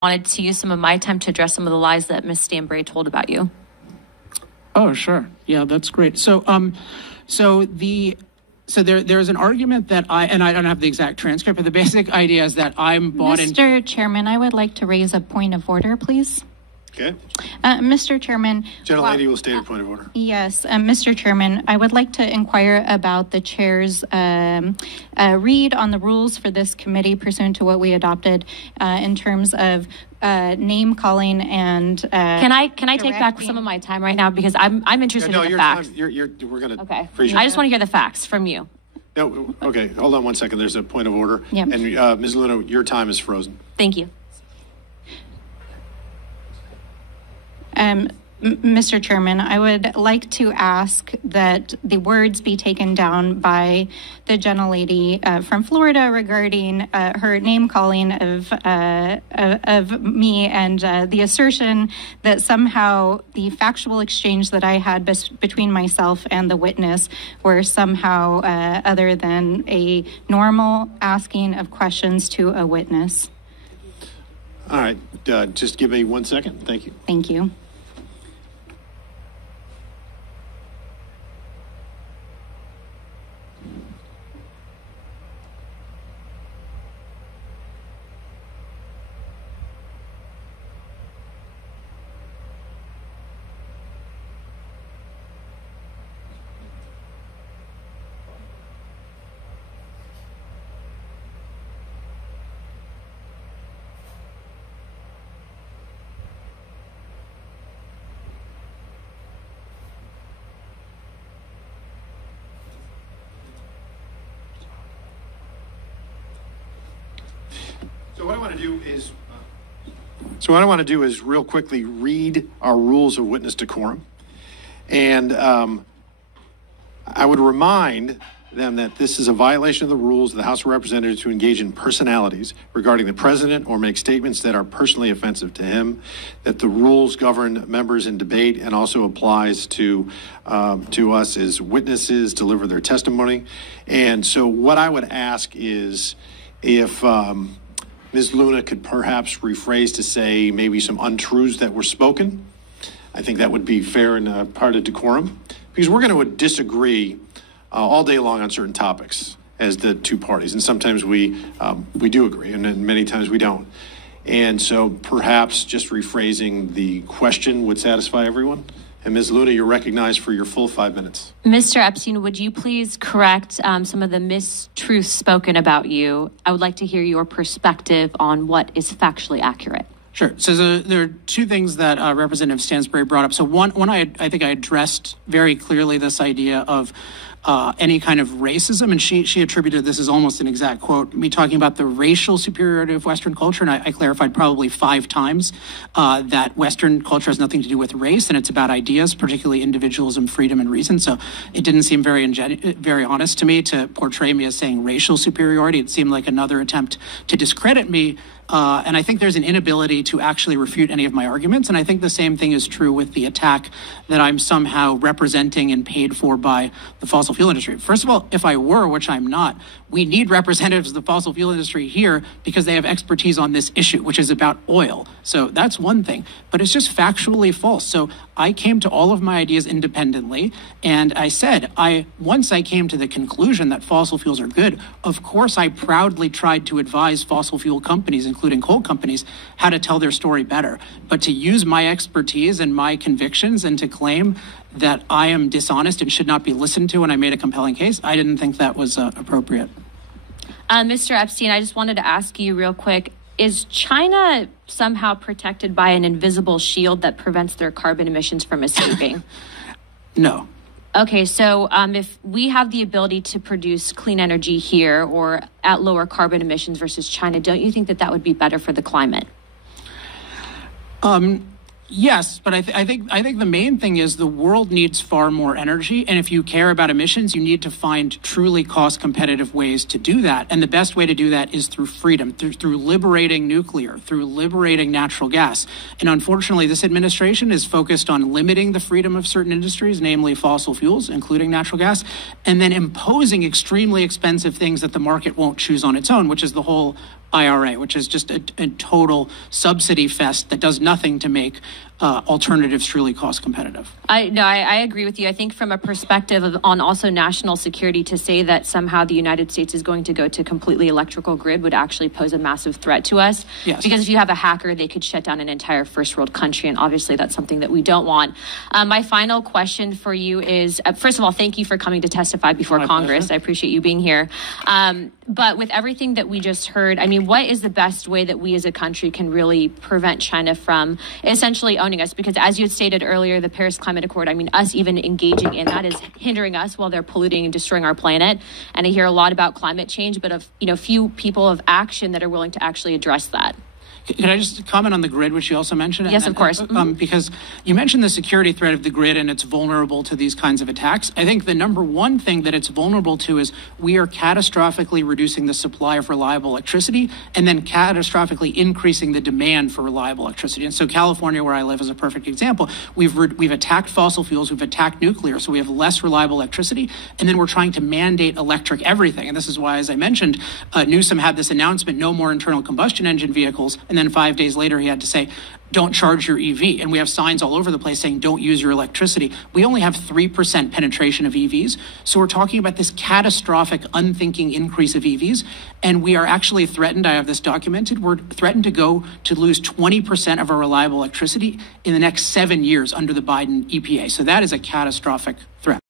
wanted to use some of my time to address some of the lies that Ms. Stansbury told about you. Oh, sure. Yeah, that's great. So there's an argument that I don't have the exact transcript, but the basic idea is that I'm bought into... Mr. Chairman, I would like to raise a point of order, please. Okay. Mr. Chairman. Gentlelady will state a point of order. Yes, Mr. Chairman, I would like to inquire about the chair's read on the rules for this committee pursuant to what we adopted in terms of name calling and Can I take back some of my time right now because I'm interested in the facts. We're going to okay. freeze I just want to hear the facts from you. No, okay. Hold on one second. There's a point of order. Yep. And Ms. Luna, your time is frozen. Thank you. Mr. Chairman, I would like to ask that the words be taken down by the gentlelady from Florida regarding her name calling of me and the assertion that somehow the factual exchange that I had between myself and the witness were somehow other than a normal asking of questions to a witness. All right. Just give me 1 second. Thank you. Thank you. So what I want to do is real quickly read our rules of witness decorum. And I would remind them that this is a violation of the rules of the House of Representatives to engage in personalities regarding the president or make statements that are personally offensive to him, that the rules govern members in debate and also applies to us as witnesses deliver their testimony. And so what I would ask is if Ms. Luna could perhaps rephrase to say maybe some untruths that were spoken. I think that would be fair and part of decorum, because we're going to disagree all day long on certain topics as the two parties, and sometimes we do agree, and then many times we don't. And so perhaps just rephrasing the question would satisfy everyone. And Ms. Luna, you're recognized for your full 5 minutes. Mr. Epstein, would you please correct some of the mistruths spoken about you? I would like to hear your perspective on what is factually accurate. Sure. So there are two things that Representative Stansbury brought up. So one I think I addressed very clearly this idea of any kind of racism, and she attributed this as almost an exact quote, me talking about the racial superiority of Western culture, and I clarified probably 5 times that Western culture has nothing to do with race, and it's about ideas, particularly individualism, freedom, and reason. So it didn't seem very honest to me to portray me as saying racial superiority. It seemed like another attempt to discredit me. And I think there's an inability to actually refute any of my arguments. And I think the same thing is true with the attack that I'm somehow representing and paid for by the fossil fuel industry. First of all, if I were, which I'm not, we need representatives of the fossil fuel industry here because they have expertise on this issue, which is about oil. So that's one thing, but it's just factually false. So I came to all of my ideas independently, and I said, once I came to the conclusion that fossil fuels are good, of course I proudly tried to advise fossil fuel companies, including coal companies, how to tell their story better. But to use my expertise and my convictions and to claim that I am dishonest and should not be listened to when I made a compelling case, I didn't think that was appropriate. Mr. Epstein, I just wanted to ask you real quick, is China somehow protected by an invisible shield that prevents their carbon emissions from escaping? No. Okay, so if we have the ability to produce clean energy here or at lower carbon emissions versus China, don't you think that that would be better for the climate? Yes, but I think the main thing is the world needs far more energy, and if you care about emissions, you need to find truly cost-competitive ways to do that. And the best way to do that is through freedom, through liberating nuclear, through liberating natural gas. And unfortunately, this administration is focused on limiting the freedom of certain industries, namely fossil fuels, including natural gas, and then imposing extremely expensive things that the market won't choose on its own, which is the whole IRA, which is just a total subsidy fest that does nothing to make alternatives truly cost competitive. I agree with you. I think from a perspective on also national security, to say that somehow the United States is going to go to completely electrical grid would actually pose a massive threat to us. Yes. Because if you have a hacker, they could shut down an entire first world country, and obviously that's something that we don't want. My final question for you is, first of all, thank you for coming to testify before Congress. Pleasure. I appreciate you being here. But with everything that we just heard, I mean, what is the best way that we as a country can really prevent China from essentially owning us? Because as you had stated earlier, the Paris Climate Accord, I mean, us even engaging in that is hindering us while they're polluting and destroying our planet. And I hear a lot about climate change, but few people of action that are willing to actually address that. Can I just comment on the grid, which you also mentioned? Yes, of course. Because you mentioned the security threat of the grid and it's vulnerable to these kinds of attacks. I think the number one thing that it's vulnerable to is we are catastrophically reducing the supply of reliable electricity and then catastrophically increasing the demand for reliable electricity. And so California, where I live, is a perfect example. We've attacked fossil fuels, we've attacked nuclear, so we have less reliable electricity, and then we're trying to mandate electric everything. And this is why, as I mentioned, Newsom had this announcement, no more internal combustion engine vehicles, and then 5 days later he had to say, don't charge your EV. And we have signs all over the place saying, don't use your electricity. We only have 3% penetration of EVs. So we're talking about this catastrophic, unthinking increase of EVs. And we are actually threatened, I have this documented, we're threatened to lose 20% of our reliable electricity in the next 7 years under the Biden EPA. So that is a catastrophic threat.